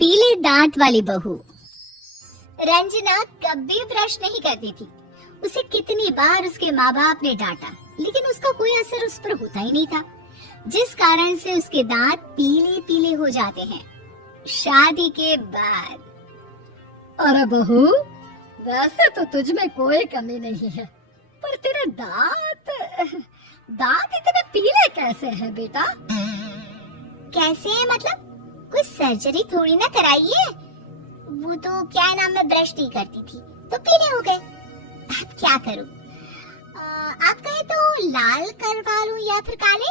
पीले दांत वाली बहू। रंजना कभी ब्रश नहीं करती थी। उसे कितनी बार उसके माँ बाप ने डांटा, लेकिन उसका कोई असर उस पर होता ही नहीं था, जिस कारण से उसके दांत पीले पीले हो जाते हैं शादी के बाद। अरे बहू, वैसे तो तुझ में कोई कमी नहीं है, पर तेरे दांत इतने पीले कैसे हैं बेटा? कैसे है मतलब? कोई सर्जरी थोड़ी ना कराई है। वो तो क्या नाम, मैं ब्रश नहीं करती थी तो पीले हो गए। अब क्या करूं? आप कहे तो लाल करवा लूं या फिर काले?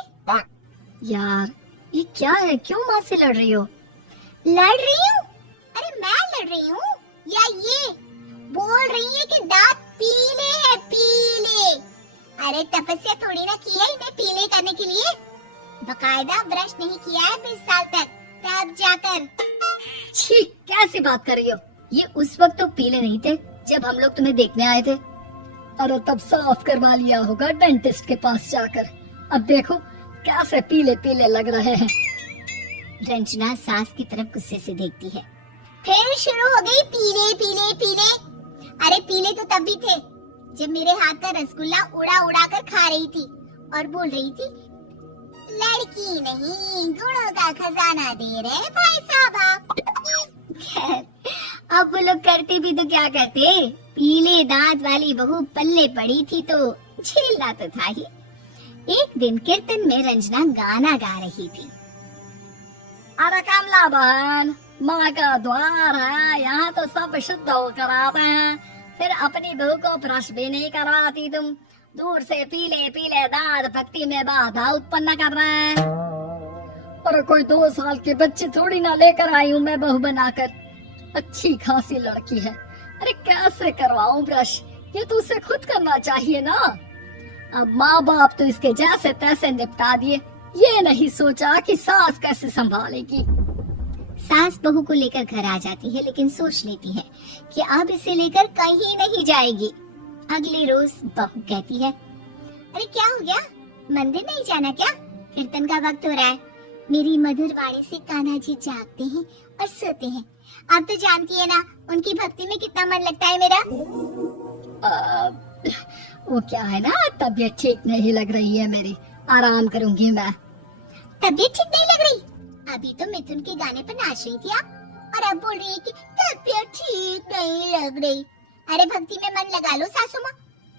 यार ये क्या है, क्यों माँ से लड़ रही हो? लड़ रही हूँ? अरे मैं लड़ रही हूँ या ये बोल रही है कि दांत पीले हैं, पीले। अरे तपस्या थोड़ी ना की है इन्हें पीले करने के लिए। बकायदा ब्रश नहीं किया है 20 साल तक, तब जाकर। छी, कैसी बात कर रही हो? ये उस वक्त तो पीले नहीं थे जब हम लोग तुम्हें देखने आए थे। अरे तब साफ करवा लिया होगा डेंटिस्ट के पास जाकर। अब देखो कैसे पीले पीले लग रहे हैं। रंजना सास की तरफ गुस्से से देखती है। फिर शुरू हो गई पीले पीले पीले। अरे पीले तो तब भी थे जब मेरे हाथ का रसगुल्ला उड़ा उड़ा कर खा रही थी और बोल रही थी, लड़की नहीं गुणों का खजाना दे रहे भाई साहब आप। अब वो लोग करते भी तो क्या करते, पीले दांत वाली बहू पल्ले पड़ी थी तो झेलना तो था ही। एक दिन कीर्तन में रंजना गाना गा रही थी। अरे कमला बहन, माँ का द्वार है, यहाँ तो सब शुद्ध होकर आते हैं, फिर अपनी बहू को ब्रश भी नहीं करवाती तुम। दूर से पीले पीले दांत भक्ति में बाधा उत्पन्न कर रहे हैं। और कोई 2 साल के बच्चे थोड़ी ना लेकर आई हूँ मैं बहू बनाकर। अच्छी खासी लड़की है, अरे कैसे करवाऊं ब्रश? ये तो उसे खुद करना चाहिए ना। अब माँ बाप तो इसके जैसे तैसे निपटा दिए, ये नहीं सोचा कि सास कैसे संभालेगी। सास बहू को लेकर घर आ जाती है, लेकिन सोच लेती है कि अब इसे लेकर कहीं नहीं जाएगी। अगले रोज बहू कहती है, अरे क्या हो गया, मंदिर नहीं जाना क्या? कीर्तन का वक्त हो रहा है। मेरी मधुर वाणी से कान्हा जी जागते हैं और सोते हैं। आप तो जानती है ना उनकी भक्ति में कितना मन लगता है मेरा। वो क्या है ना, तबीयत ठीक नहीं लग रही है मेरी, आराम करूंगी मैं। तबीयत ठीक नहीं लग रही? अभी तो मिथुन के गाने पर नाच रही थी आप, और अब बोल रही है कि तबीयत ठीक नहीं लग रही। अरे भक्ति में मन लगा लो सासू माँ,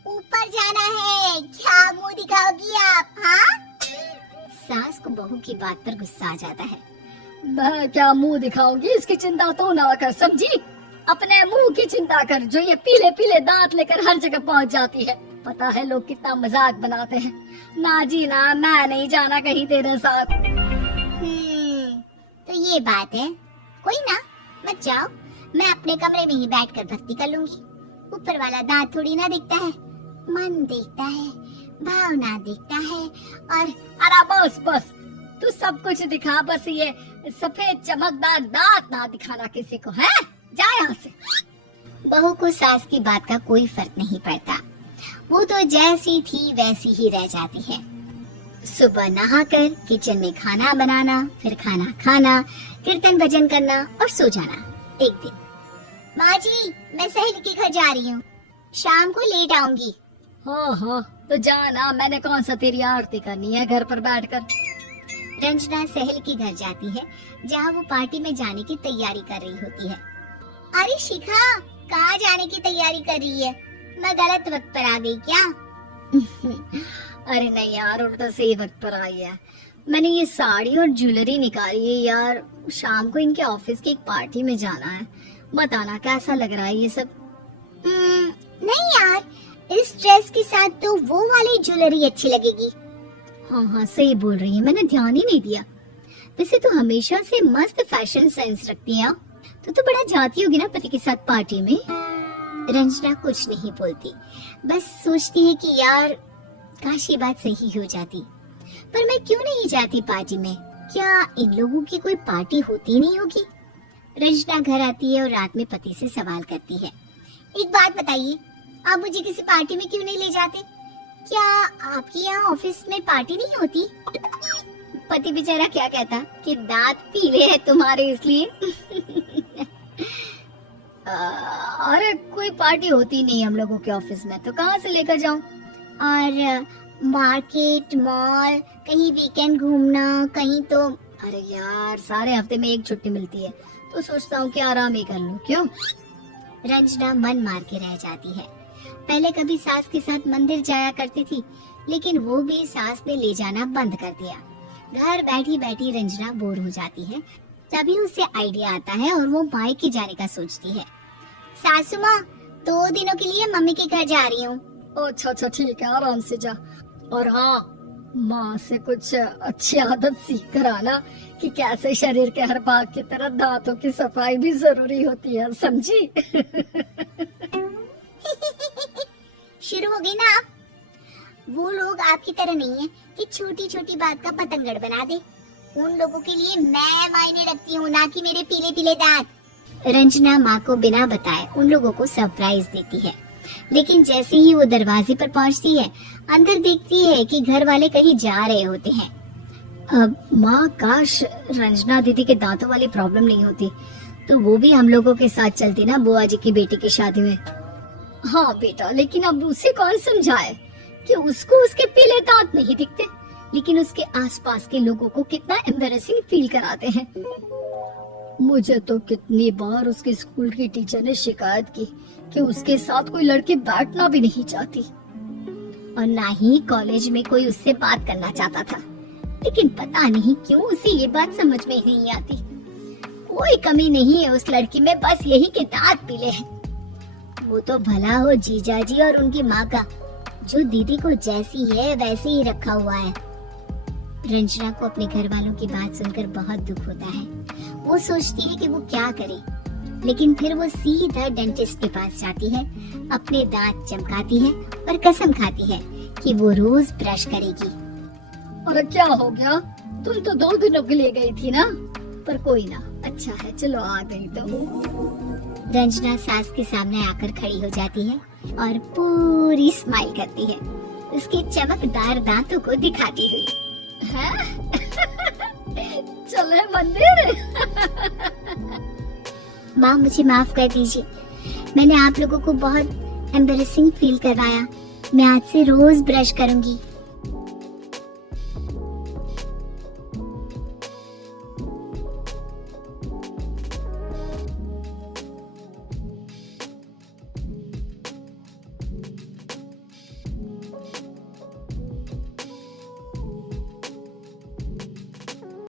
ऊपर जाना है, क्या मुंह दिखाओगी आप? हाँ? सास को बहू की बात पर गुस्सा आ जाता है। मैं क्या मुंह दिखाऊंगी, इसकी चिंता तो ना कर, समझी? अपने मुंह की चिंता कर, जो ये पीले पीले दांत लेकर हर जगह पहुंच जाती है। पता है लोग कितना मजाक बनाते हैं। ना जी ना, मैं नहीं जाना कहीं तेरे साथ। तो ये बात है, कोई ना, मत जाओ, मैं अपने कमरे में ही बैठकर भक्ति कर लूंगी। ऊपर वाला दांत थोड़ी ना दिखता है, मन देखता है, भावना देखता है। और अरे बस बस, तू सब कुछ दिखा, बस ये सफेद चमकदार दांत ना दिखाना किसी को, है? जा यहाँ से। बहू को सास की बात का कोई फर्क नहीं पड़ता, वो तो जैसी थी वैसी ही रह जाती है। सुबह नहाकर किचन में खाना बनाना, फिर खाना खाना, कीर्तन भजन करना और सो जाना। एक दिन, माँ जी मैं सहेली के घर जा रही हूँ, शाम को लेट आऊंगी। हाँ हाँ, तो जाना, मैंने कौन सा तेरी आरती करनी है घर पर बैठकर। रंजना सहेली के घर जाती है, जहाँ वो पार्टी में जाने की तैयारी कर रही होती है। अरे शिखा, कहाँ जाने की तैयारी कर रही है? मैं गलत वक्त पर आ गई क्या? अरे नहीं यार, उल्टा सही वक्त पर आई है। मैंने ये साड़ी और ज्वेलरी निकाली है यार, शाम को इनके ऑफिस की एक पार्टी में जाना है। बताना कैसा लग रहा है ये सब? नहीं यार, इस ड्रेस के साथ तो वो वाली ज्वेलरी अच्छी लगेगी। हाँ हाँ सही बोल रही है, मैंने ध्यान ही नहीं दिया। वैसे तो हमेशा से मस्त फैशन सेंस रखती है, तो बड़ा जाती होगी ना पति के साथ पार्टी में। रंजना कुछ नहीं बोलती, बस सोचती है कि यार काश ये बात सही हो जाती, पर मैं क्यों नहीं जाती पार्टी में? क्या इन लोगों की कोई पार्टी होती नहीं होगी? रंजना घर आती है और रात में पति से सवाल करती है, एक बात बताइए, आप मुझे किसी पार्टी में क्यों नहीं ले जाते? क्या आपके यहाँ ऑफिस में पार्टी नहीं होती? पति बेचारा क्या कहता कि दांत पीले हैं तुम्हारे इसलिए। अरे कोई पार्टी होती नहीं हम लोगों के ऑफिस में, तो कहाँ से लेकर जाऊं? और मार्केट, मॉल, कहीं वीकेंड घूमना, कहीं तो। अरे यार, सारे हफ्ते में एक छुट्टी मिलती है, तो सोचता हूँ कि आराम ही कर लूं। क्यों? रंजना मन मार के रह जाती है। पहले कभी सास के साथ मंदिर जाया करती थी, लेकिन वो भी सास ने ले जाना बंद कर दिया। घर बैठी बैठी रंजना बोर हो जाती है। तभी उसे आइडिया आता है और वो मायके जाने का सोचती है। सासू माँ, 2 दिनों के लिए मम्मी के घर जा रही हूँ। अच्छा अच्छा ठीक है, आराम से जा। और हाँ, माँ से कुछ अच्छी आदत सीख कर आना कि कैसे शरीर के हर भाग की तरह दांतों की सफाई भी जरूरी होती है, समझी? शुरू हो गई ना आप? वो लोग आपकी तरह नहीं है कि छोटी छोटी बात का पतंगड़ बना दे। उन लोगों के लिए मैं मायने रखती हूँ, ना कि मेरे पीले पीले दांत। रंजना माँ को बिना बताए उन लोगों को सरप्राइज देती है, लेकिन जैसे ही वो दरवाजे पर पहुँचती है, अंदर देखती है कि घर वाले कहीं जा रहे होते हैं। अब माँ, काश रंजना दीदी के दांतों वाली प्रॉब्लम नहीं होती, तो वो भी हम लोगों के साथ चलती ना बुआ जी की बेटी की शादी में। हाँ बेटा, लेकिन अब उसे कौन समझाए कि उसको उसके पीले दांत नहीं दिखते, लेकिन उसके आसपास के लोगों को कितना एम्बैरेसिंग फील कराते हैं। मुझे तो कितनी बार उसके स्कूल की टीचर ने शिकायत की कि उसके साथ कोई लड़की बैठना भी नहीं चाहती, और ना ही कॉलेज में कोई उससे बात करना चाहता था। लेकिन पता नहीं क्यों उसे ये बात समझ में ही नहीं आती। कोई कमी नहीं है उस लड़की में, बस यही कि दांत पीले हैं। वो तो भला हो जीजाजी और उनकी माँ का, जो दीदी को जैसी है वैसे ही रखा हुआ है। रंजना को अपने घर वालों की बात सुनकर बहुत दुख होता है। वो सोचती है कि वो क्या करे, लेकिन फिर वो सीधा डेंटिस्ट के पास जाती है, अपने दांत चमकाती है और कसम खाती है कि वो रोज ब्रश करेगी। और क्या हो गया? तुम तो 2 दिनों के लिए गई थी ना? पर कोई ना, अच्छा है, चलो आ गई तो। रंजना सास के सामने आकर खड़ी हो जाती है और पूरी स्माइल करती है, उसके चमकदार दांतों को दिखाती हुई। चले मंदिर। माँ, मुझे माफ कर दीजिए, मैंने आप लोगों को बहुत एम्बैरेसिंग फील करवाया। मैं आज से रोज ब्रश करूंगी।